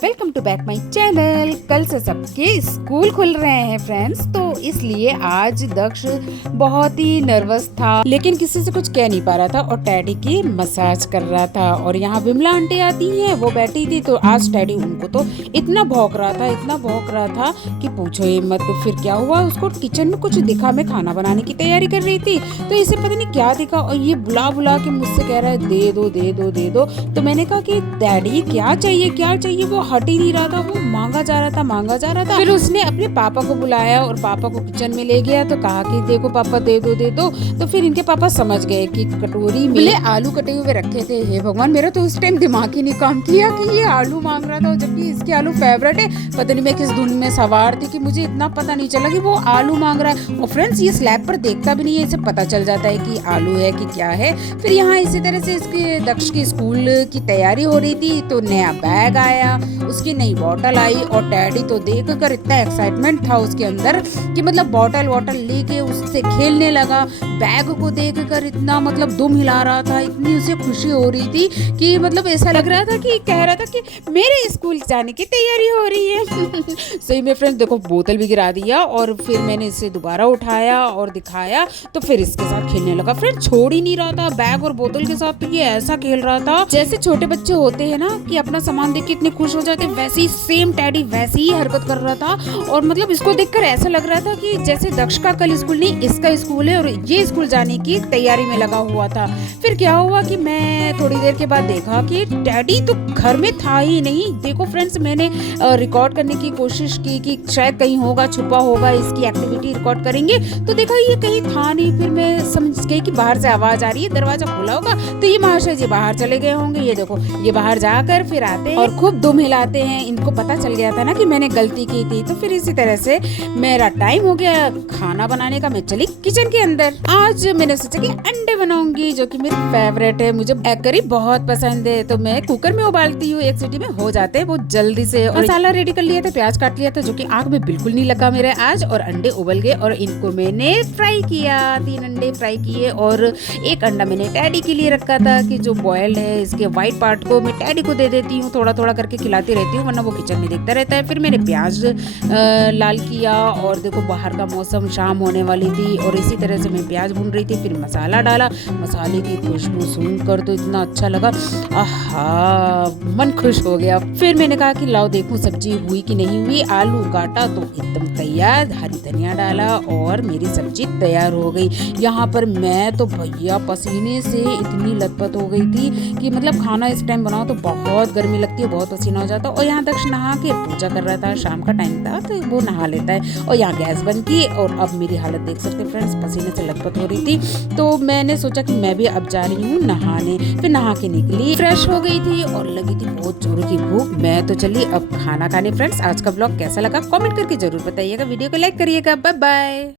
Welcome to back my channel. कल से सबके स्कूल खुल रहे हैं फ्रेंड्स, तो इसलिए आज दक्ष बहुत ही नर्वस था, लेकिन किसी से कुछ कह नहीं पा रहा था और टैडी की मसाज कर रहा था। और यहाँ विमला आंटी आती हैं, वो बैठी थी, तो आज टैडी उनको तो इतना भौंक रहा था कि पूछो ही मत। तो फिर क्या हुआ, उसको किचन में कुछ दिखा, मैं खाना बनाने की तैयारी कर रही थी, तो इसे पता नहीं क्या दिखा और ये बुला बुला के मुझसे कह रहा है दे दो दे दो दे दो। तो मैंने कहा कि डैडी क्या चाहिए, वो हट ही नहीं रहा था, वो मांगा जा रहा था। फिर उसने अपने पापा को बुलाया और पापा को किचन में ले गया, तो कहा कि देखो पापा दे दो। तो फिर इनके पापा समझ गए कि कटोरी में आलू कटे हुए रखे थे। हे भगवान, मेरा तो उस टाइम दिमाग ही नहीं काम किया कि ये आलू मांग रहा था, जबकि इसके आलू फेवरेट है। पता नहीं मैं किस धुन में सवार थी कि मुझे इतना पता नहीं चला कि वो आलू मांग रहा है। और फ्रेंड्स, ये स्लैब पर देखता भी नहीं है, इसे पता चल जाता है कि आलू है कि क्या है। फिर यहाँ इसी तरह से इसके दक्ष की स्कूल की तैयारी हो रही थी, तो नया बैग आया, उसकी नई बॉटल आई और डैडी तो देख कर इतना एक्साइटमेंट था उसके अंदर कि मतलब बॉटल लेके उससे खेलने लगा। बैग को देख कर इतना मतलब दुम हिला रहा था, इतनी उसे खुशी हो रही थी कि मतलब ऐसा लग रहा था कि कह रहा था कि मेरे स्कूल जाने की तैयारी हो रही है। सही में फ्रेंड्स, देखो बोतल भी गिरा दिया और फिर मैंने इसे दोबारा उठाया और दिखाया, तो फिर इसके साथ खेलने लगा। फ्रेंड छोड़ ही नहीं रहा था बैग और बोतल के साथ, तो ये ऐसा खेल रहा था जैसे छोटे बच्चे होते हैं ना कि अपना सामान देख के इतने खुश हो जाते हैं, वैसे ही सेम टैडी वैसे ही हरकत कर रहा था। और मतलब इसको देखकर ऐसा लग रहा था कि जैसे दक्ष का कल स्कूल नहीं, इसका स्कूल है और ये स्कूल जाने की तैयारी में लगा हुआ था। फिर क्या हुआ कि मैं थोड़ी देर के बाद देखा कि टैडी तो घर में था ही नहीं। देखो फ्रेंड्स, मैंने रिकॉर्ड करने की कोशिश की कि शायद कहीं होगा, छुपा होगा, इसकी एक्टिविटी रिकॉर्ड करेंगे, तो देखा ये कहीं था नहीं। फिर मैं समझ गई कि बाहर से आवाज आ रही है, दरवाजा खुला होगा, तो ये महाशय जी बाहर चले गए होंगे। ये देखो, ये बाहर जाकर फिर आते हैं और खूब दुम हिलाते हैं। इनको पता चल गया था ना कि मैंने गलती की थी। तो फिर इसी तरह से मेरा टाइम हो गया खाना बनाने का, मैं चली किचन के अंदर। आज मैंने सोचा कि अंडे बनाऊंगी, जो कि मेरी फेवरेट है, मुझे एग करी बहुत पसंद है। तो मैं कुकर में उबालती हूँ, एक सीटी में हो जाते हैं बहुत जल्दी से। मसाला रेडी कर लिया था, प्याज काट लिया था, जो कि आग में बिल्कुल नहीं लगा मेरे आज। और अंडे उबल गए और इनको मैंने फ्राई किया, 3 अंडे फ्राई किए। और एक अंडा मैंने टैडी के लिए रखा था कि जो बॉयल्ड है, इसके व्हाइट पार्ट को मैं टैडी को दे देती हूँ, थोड़ा थोड़ा करके खिलाती रहती हूँ, वरना वो किचन में देखता रहता है। फिर मैंने प्याज लाल किया और देखो बाहर का मौसम, शाम होने वाली थी और इसी तरह से मैं प्याज भून रही थी। फिर मसाला डाला, मसाले की खुशबू सुनकर तो इतना अच्छा लगा, आहा, मन खुश हो गया। फिर मैंने कहा कि लाओ देखूं सब्जी हुई कि नहीं हुई। आलू काटा तो एकदम तैयार, हरी धनिया डाला और मेरी सब्जी तैयार हो गई। यहाँ पर मैं तो भैया पसीने से इतनी लथपथ हो गई थी कि मतलब खाना इस टाइम बनाओ तो बहुत गर्मी लगती है, बहुत पसीना हो जाता है। और यहाँ दक्ष नहा के पूजा कर रहा था, शाम का टाइम था तो वो नहा लेता है। और यहाँ गैस बंद की और अब मेरी हालत देख सकते हैं फ्रेंड्स, पसीने से लथपथ हो रही थी। तो मैंने सोचा कि मैं भी अब जा रही हूँ नहाने। फिर नहा के निकली, फ्रेश हो गई थी और लगी थी बहुत जोर की भूख। मैं तो चली अब खाना खाने। फ्रेंड्स, आज का ब्लॉग कैसा लगा कमेंट करके जरूर बताइएगा, वीडियो को लाइक करिएगा। Bye bye.